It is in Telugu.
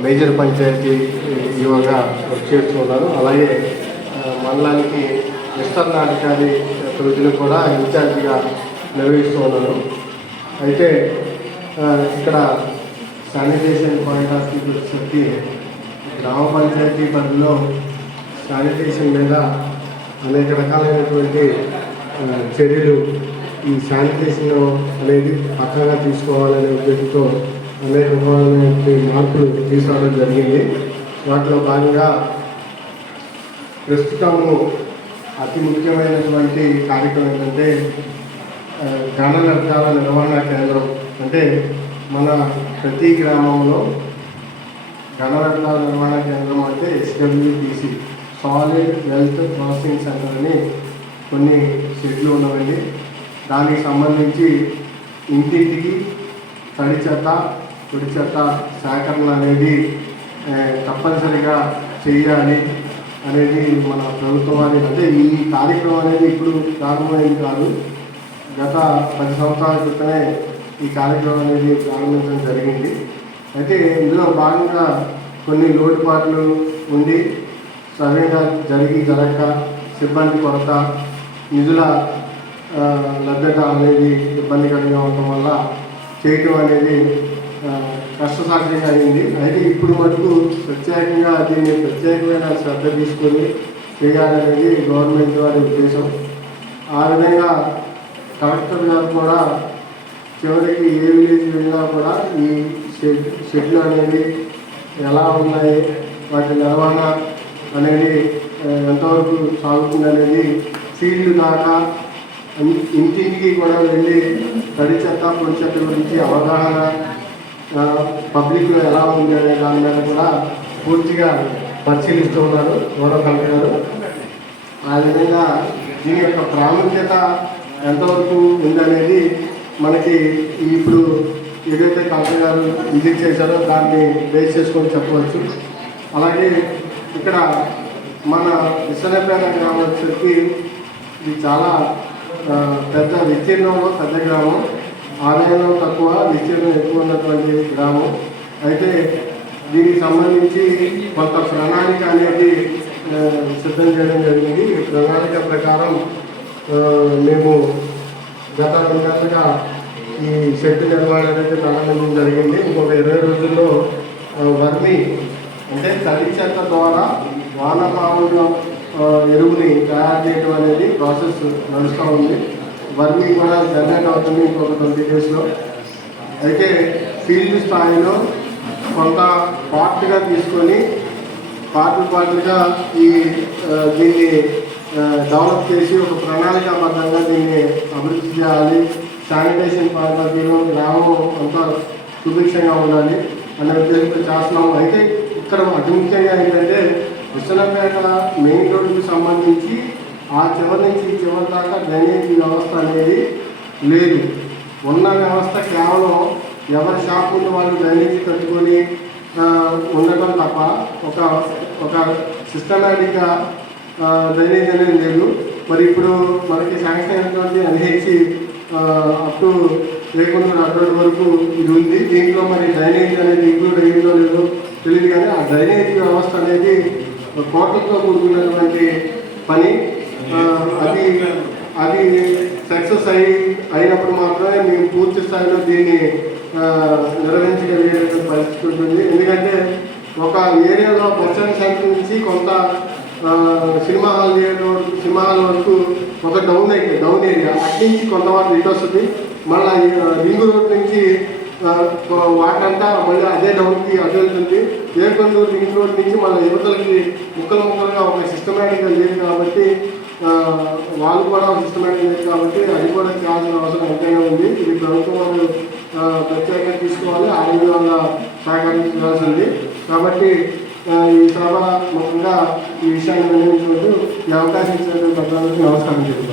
మేజర్ పంచాయతీ ఈవోగా వర్క్ చేస్తున్నారు. అలాగే మండలానికి విస్తరణ అధికారి ప్రతిని కూడా ఇన్ఛార్జిగా నిర్వహిస్తూ ఉన్నారు. అయితే ఇక్కడ శానిటేషన్ పాయింట్ ఆఫ్ వ్యూ వచ్చేసరికి గ్రామ పంచాయతీ పరిధిలో శానిటేషన్ మీద అనేక రకాలైనటువంటి చర్యలు, ఈ శానిటేషన్ అనేది పక్కగా తీసుకోవాలనే ఉద్దేశంతో అనేక రకాలైనటువంటి మార్పులు తీసుకురావడం జరిగింది. వాటిలో భాగంగా ప్రస్తుతము అతి ముఖ్యమైనటువంటి కార్యక్రమం ఏంటంటే ఘన వ్యర్థాల నిర్వహణ కేంద్రం. అంటే మన ప్రతి గ్రామంలో ఘన వ్యర్థాల నిర్వహణ కేంద్రం అంటే SWPC, solid wealth processing centre అని కొన్ని షెడ్లు ఉన్నవండి. దానికి సంబంధించి ఇంటింటికి తడి చెత్త పొడి చెత్త సేకరణ అనేది తప్పనిసరిగా చేయాలి అనేది మన ప్రభుత్వం అనేది. అంటే ఈ కార్యక్రమం అనేది ఇప్పుడు ప్రారంభమైంది కాదు, గత 10 సంవత్సరాల క్రితమే ఈ కార్యక్రమం అనేది ప్రారంభించడం జరిగింది. అయితే ఇందులో భాగంగా కొన్ని లోటుపాట్లు ఉండి సవ్యంగా జరగక సిబ్బంది కొరత, నిధుల లభ్యత అనేది ఇబ్బందికరంగా ఉండటం వల్ల చేయటం అనేది కష్టసాధ్యంగా అయింది. అయితే ఇప్పుడు మటుకు ప్రత్యేకంగా దీన్ని ప్రత్యేకమైన శ్రద్ధ తీసుకొని చేయాలనేది గవర్నమెంట్ వారి ఉద్దేశం. ఆ విధంగా కలెక్టర్ గారు కూడా చివరికి ఏ విలేజ్ వెళ్ళినా కూడా ఈ షెడ్లు అనేది ఎలా ఉన్నాయి, వాటి నిర్వహణ అనేది ఎంతవరకు సాగుతుంది అనేది ఫీల్డ్ దాకా ఇంటింటికి కూడా వెళ్ళి తడి చెత్త పొడి చెత్త గురించి అవగాహన పబ్లిక్లో ఎలా ఉంది అనే దాని మీద కూడా పూర్తిగా పరిశీలిస్తూ ఉన్నారు గౌరవ కలెక్టర్ గారు. ఆ విధంగా దీని యొక్క ప్రాముఖ్యత ఎంతవరకు ఉందనేది మనకి ఇప్పుడు ఏదైతే కలెక్టర్ గారు విజిట్ చేశారో దాన్ని బేస్ చేసుకొని చెప్పవచ్చు. అలాగే ఇక్కడ మన విశ్వనపేట గ్రామోత్సవకి ఇది చాలా పెద్ద విస్తీర్ణంలో పెద్ద గ్రామం, ఆదాయంలో తక్కువ, విస్తీర్ణం ఎక్కువ ఉన్నటువంటి గ్రామం. అయితే దీనికి సంబంధించి కొంత ప్రణాళిక అనేది సిద్ధం చేయడం జరిగింది. ఈ ప్రణాళిక ప్రకారం మేము గత 2 నెలలుగా ఈ షెడ్ నిర్వహణ అనేది ప్రారంభించడం జరిగింది. ఇంకొక 20 రోజుల్లో వర్మి అంటే తడి చెత్త ద్వారా వానపాముల ఎరువుని తయారు చేయడం అనేది ప్రాసెస్ నడుస్తూ ఉంది. వర్మి కూడా జనరేట్ అవుతుంది ఇంకొక 20 డేస్లో. అయితే ఫీల్డ్ స్థాయిలో కొంత పార్ట్గా తీసుకొని పార్ట్లుగా దీన్ని డెవలప్ చేసి ఒక ప్రణాళికాబద్ధంగా దీన్ని అభివృద్ధి చేయాలి. శానిటేషన్ పద్ధతిలో గ్రామం అంతా సుభిక్షంగా ఉండాలి అనే ఉద్దేశంతో చేస్తున్నాము. అయితే ఇక్కడ అతి ముఖ్యంగా ఏంటంటే విశ్వనపేట మెయిన్ రోడ్డుకి సంబంధించి ఆ చివరి నుంచి ఈ చివరి దాకా డ్రైనేజీ వ్యవస్థ అనేది లేదు. ఉన్న వ్యవస్థ కేవలం ఎవరి షాప్ ముందు వాళ్ళు డ్రైనేజీ కట్టుకొని ఉండటం తప్ప ఒక సిస్టమేటిక్గా డ్రైనేజ్ అనేది లేదు. మరి ఇప్పుడు మనకి శాంక్షన్ అయినటువంటి NHC అప్ టు లేకుండా అడ్రోడ్ వరకు ఇది ఉంది. దీంట్లో మరి డ్రైనేజ్ అనేది ఇంక్లూడ్ అయ్యిందో లేదో తెలియదు, కానీ ఆ డ్రైనేజీ వ్యవస్థ అనేది కోట్లతో కూడుకున్నటువంటి పని. అది సక్సెస్ అయినప్పుడు మాత్రమే మేము పూర్తి స్థాయిలో దీన్ని నిర్వహించగలిగేటువంటి పరిస్థితి ఉంటుంది. ఎందుకంటే ఒక ఏరియాలో బస్టాండ్ సెంటర్ నుంచి కొంత సినిమా హాల్ వరకు ఒక డౌన్ ఏరియా, అటు నుంచి కొంతవరకు ఇటు వస్తుంది. మళ్ళీ రింగ్ రోడ్ నుంచి వాటర్ అంతా మళ్ళీ అదే డౌన్కి అటు వెళ్తుంది. ఏకొండూరు రింగ్ రోడ్ నుంచి మళ్ళీ యువతలకి ముక్కలుగా ఒక సిస్టమేటిక్గా లేదు కాబట్టి వాళ్ళు కూడా సిస్టమేటిక్ లేదు కాబట్టి అది కూడా చేయాల్సిన అవసరం ఎంతైనా ఉంది. ఇది ప్రభుత్వం వాళ్ళు ప్రత్యేకంగా తీసుకోవాలి, ఆరోగ్య వల్ల సహకరించాల్సింది. కాబట్టి ఈ సభ ముఖ్యంగా ఈ విషయాన్ని నిర్ణయించుకుంటూ ఈ అవకాశం ఇచ్చినటువంటి ప్రజలకు నమస్కారం చెప్తాను.